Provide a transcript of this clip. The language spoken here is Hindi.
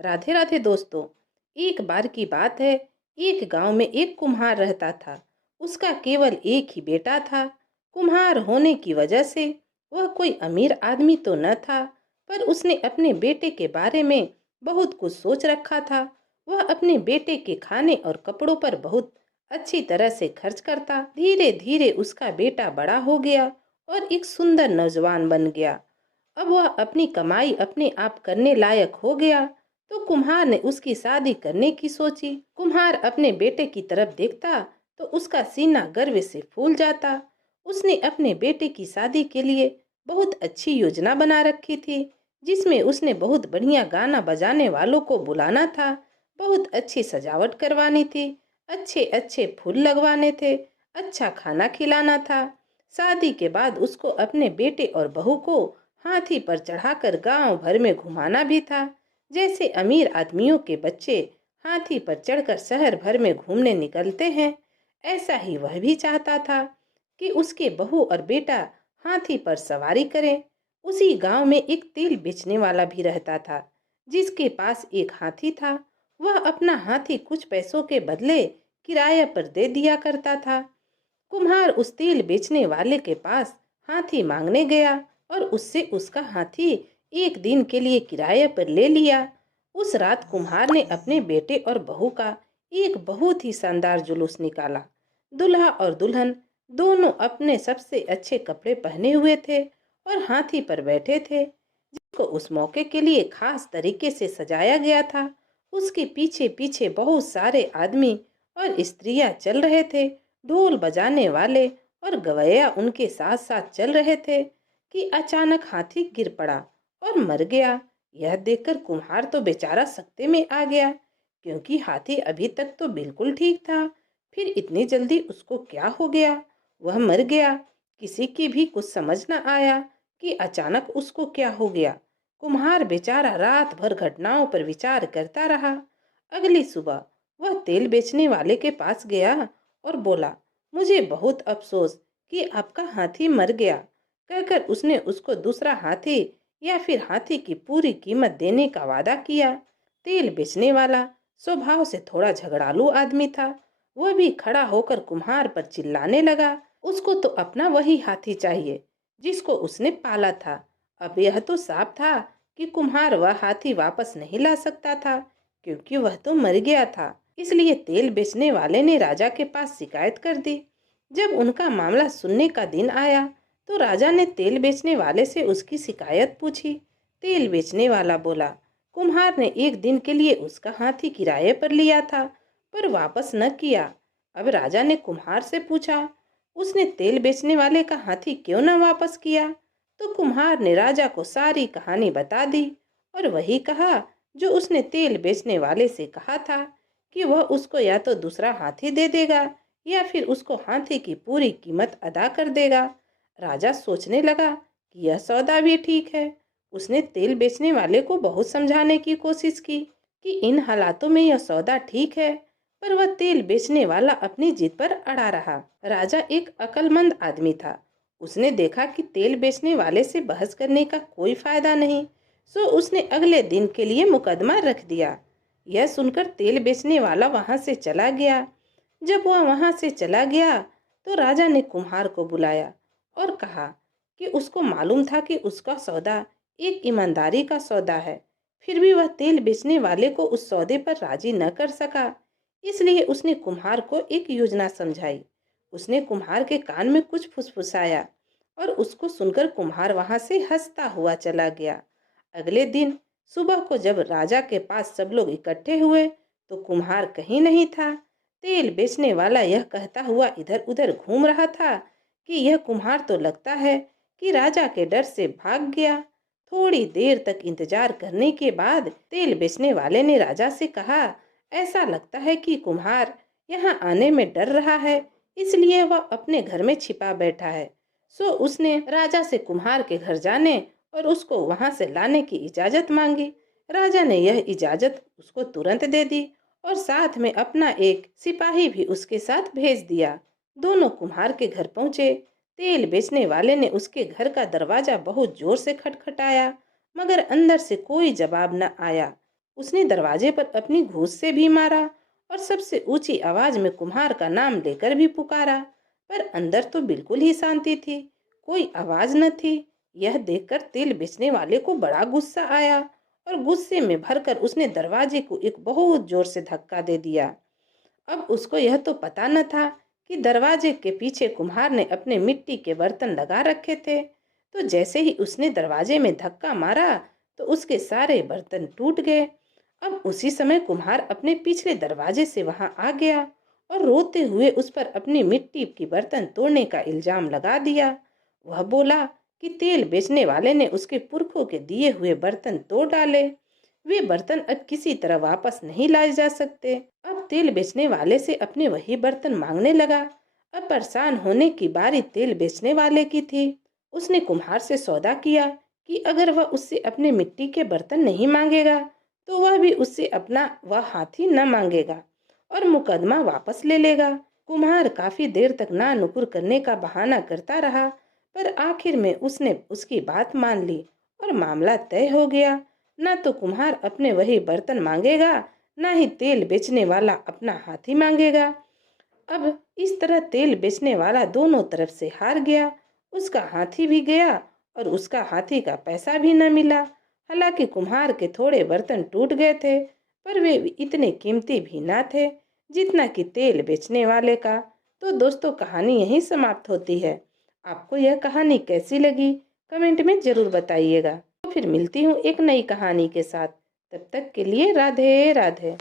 राधे राधे दोस्तों। एक बार की बात है। एक गांव में एक कुम्हार रहता था। उसका केवल एक ही बेटा था। कुम्हार होने की वजह से वह कोई अमीर आदमी तो न था, पर उसने अपने बेटे के बारे में बहुत कुछ सोच रखा था। वह अपने बेटे के खाने और कपड़ों पर बहुत अच्छी तरह से खर्च करता। धीरे धीरे उसका बेटा बड़ा हो गया और एक सुंदर नौजवान बन गया। अब वह अपनी कमाई अपने आप करने लायक हो गया, तो कुम्हार ने उसकी शादी करने की सोची। कुम्हार अपने बेटे की तरफ देखता तो उसका सीना गर्व से फूल जाता। उसने अपने बेटे की शादी के लिए बहुत अच्छी योजना बना रखी थी, जिसमें उसने बहुत बढ़िया गाना बजाने वालों को बुलाना था, बहुत अच्छी सजावट करवानी थी, अच्छे अच्छे फूल लगवाने थे, अच्छा खाना खिलाना था। शादी के बाद उसको अपने बेटे और बहू को हाथी पर चढ़ाकर गांव भर में घुमाना भी था। जैसे अमीर आदमियों के बच्चे हाथी पर चढ़कर शहर भर में घूमने निकलते हैं, ऐसा ही वह भी चाहता था कि उसके बहू और बेटा हाथी पर सवारी करें। उसी गांव में एक तेल बेचने वाला भी रहता था, जिसके पास एक हाथी था। वह अपना हाथी कुछ पैसों के बदले किराए पर दे दिया करता था। कुम्हार उस तेल बेचने वाले के पास हाथी मांगने गया और उससे उसका हाथी एक दिन के लिए किराए पर ले लिया। उस रात कुम्हार ने अपने बेटे और बहू का एक बहुत ही शानदार जुलूस निकाला। दूल्हा और दुल्हन दोनों अपने सबसे अच्छे कपड़े पहने हुए थे और हाथी पर बैठे थे, जिसको उस मौके के लिए खास तरीके से सजाया गया था। उसके पीछे पीछे बहुत सारे आदमी और स्त्रियां चल रहे थे। ढोल बजाने वाले और गवैया उनके साथ साथ चल रहे थे कि अचानक हाथी गिर पड़ा और मर गया। यह देखकर कुम्हार तो बेचारा सकते में आ गया, क्योंकि हाथी अभी तक तो बिल्कुल ठीक था। फिर इतनी जल्दी उसको क्या हो गया? वह मर गया। किसी की भी कुछ समझ न आया कि अचानक उसको क्या हो गया। कुम्हार बेचारा रात भर घटनाओं पर विचार करता रहा। अगली सुबह वह तेल बेचने वाले के पास गया और बोला, मुझे बहुत अफसोस कि आपका हाथी मर गया। कहकर उसने उसको दूसरा हाथी या फिर हाथी की पूरी कीमत देने का वादा किया। तेल बेचने वाला स्वभाव से थोड़ा झगड़ालू आदमी था। वह भी खड़ा होकर कुम्हार पर चिल्लाने लगा। उसको तो अपना वही हाथी चाहिए जिसको उसने पाला था। अब यह तो साफ था कि कुम्हार वह हाथी वापस नहीं ला सकता था, क्योंकि वह तो मर गया था। इसलिए तेल बेचने वाले ने राजा के पास शिकायत कर दी। जब उनका मामला सुनने का दिन आया, तो राजा ने तेल बेचने वाले से उसकी शिकायत पूछी। तेल बेचने वाला बोला, कुम्हार ने एक दिन के लिए उसका हाथी किराए पर लिया था, पर वापस न किया। अब राजा ने कुम्हार से पूछा, उसने तेल बेचने वाले का हाथी क्यों न वापस किया? तो कुम्हार ने राजा को सारी कहानी बता दी और वही कहा जो उसने तेल बेचने वाले से कहा था, कि वह उसको या तो दूसरा हाथी दे देगा या फिर उसको हाथी की पूरी कीमत अदा कर देगा। राजा सोचने लगा कि यह सौदा भी ठीक है। उसने तेल बेचने वाले को बहुत समझाने की कोशिश की कि इन हालातों में यह सौदा ठीक है, पर वह तेल बेचने वाला अपनी जिद पर अड़ा रहा। राजा एक अक्लमंद आदमी था। उसने देखा कि तेल बेचने वाले से बहस करने का कोई फायदा नहीं, सो उसने अगले दिन के लिए मुकदमा रख दिया। यह सुनकर तेल बेचने वाला वहां से चला गया। जब वह वहां से चला गया, तो राजा ने कुम्हार को बुलाया और कहा कि उसको मालूम था कि उसका सौदा एक ईमानदारी का सौदा है, फिर भी वह तेल बेचने वाले को उस सौदे पर राजी न कर सका। इसलिए उसने कुम्हार को एक योजना समझाई। उसने कुम्हार के कान में कुछ फुसफुसाया और उसको सुनकर कुम्हार वहां से हंसता हुआ चला गया। अगले दिन सुबह को जब राजा के पास सब लोग इकट्ठे हुए, तो कुम्हार कहीं नहीं था। तेल बेचने वाला यह कहता हुआ इधर उधर घूम रहा था कि यह कुम्हार तो लगता है कि राजा के डर से भाग गया। थोड़ी देर तक इंतजार करने के बाद तेल बेचने वाले ने राजा से कहा, ऐसा लगता है कि कुम्हार यहाँ आने में डर रहा है, इसलिए वह अपने घर में छिपा बैठा है। सो उसने राजा से कुम्हार के घर जाने और उसको वहां से लाने की इजाजत मांगी। राजा ने यह इजाजत उसको तुरंत दे दी और साथ में अपना एक सिपाही भी उसके साथ भेज दिया। दोनों कुम्हार के घर पहुंचे। तेल बेचने वाले ने उसके घर का दरवाजा बहुत जोर से खटखटाया, मगर अंदर से कोई जवाब न आया। उसने दरवाजे पर अपनी घूंस से भी मारा और सबसे ऊंची आवाज में कुम्हार का नाम लेकर भी पुकारा, पर अंदर तो बिल्कुल ही शांति थी, कोई आवाज न थी। यह देखकर तेल बेचने वाले को बड़ा गुस्सा आया और गुस्से में भरकर उसने दरवाजे को एक बहुत जोर से धक्का दे दिया। अब उसको यह तो पता न था कि दरवाजे के पीछे कुम्हार ने अपने मिट्टी के बर्तन लगा रखे थे। तो जैसे ही उसने दरवाजे में धक्का मारा तो उसके सारे बर्तन टूट गए। अब उसी समय कुम्हार अपने पिछले दरवाजे से वहां आ गया और रोते हुए उस पर अपनी मिट्टी की बर्तन तोड़ने का इल्जाम लगा दिया। वह बोला कि तेल बेचने वाले ने उसके पुरखों के दिए हुए बर्तन तोड़ डाले, वे बर्तन अब किसी तरह वापस नहीं लाए जा सकते। अब तेल बेचने वाले से अपने वही बर्तन मांगने लगा। अब परेशान होने की बारी तेल बेचने वाले की थी। उसने कुम्हार से सौदा किया कि अगर वह उससे अपने मिट्टी के बर्तन नहीं मांगेगा तो वह भी उससे अपना वह हाथी न मांगेगा और मुकदमा वापस ले लेगा। कुम्हार काफी देर तक ना नुकुर करने का बहाना करता रहा, पर आखिर में उसने उसकी बात मान ली और मामला तय हो गया। ना तो कुम्हार अपने वही बर्तन मांगेगा, ना ही तेल बेचने वाला अपना हाथी मांगेगा। अब इस तरह तेल बेचने वाला दोनों तरफ से हार गया, उसका हाथी भी गया और उसका हाथी का पैसा भी न मिला। हालांकि कुम्हार के थोड़े बर्तन टूट गए थे, पर वे इतने कीमती भी ना थे जितना कि तेल बेचने वाले का। तो दोस्तों, कहानी यहीं समाप्त होती है। आपको यह कहानी कैसी लगी कमेंट में जरूर बताइएगा। तो फिर मिलती हूँ एक नई कहानी के साथ। तब तक के लिए राधे राधे।